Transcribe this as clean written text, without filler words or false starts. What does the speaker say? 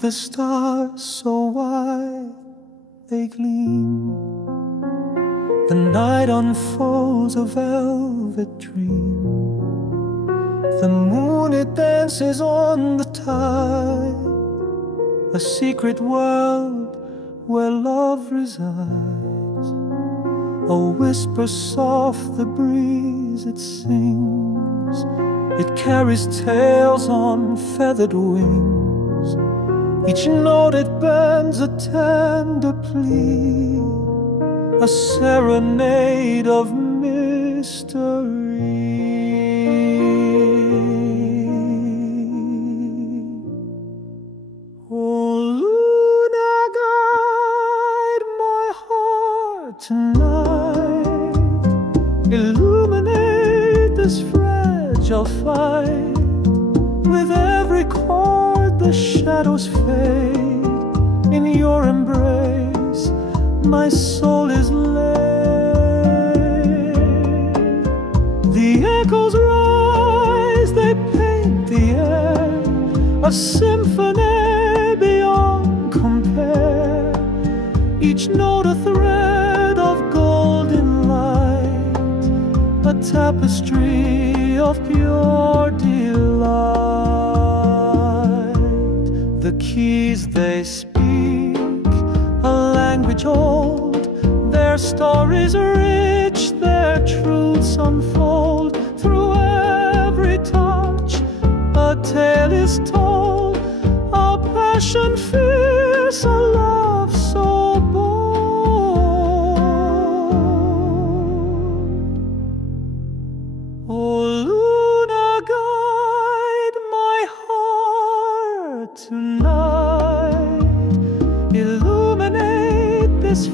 the stars so wide they gleam. The night unfolds a velvet dream. The moon, it dances on the tide, a secret world where love resides. A whisper soft the breeze it sings. It carries tales on feathered wings. Each note it bends a tender plea, a serenade of mystery. Oh, Luna, guide my heart tonight. Illuminate this fragile fight. With every chord the shadows fade. In your embrace my soul is laid. The echoes rise, they paint the air, a symphony beyond compare. Each note a thread of golden light, a tapestry of pure delight. The keys they speak a language old, their stories rich, their truths unfold. Through every touch a tale is told, a passion fierce, a love so bold. Oh, Luna, guide my heart tonight. Illuminate this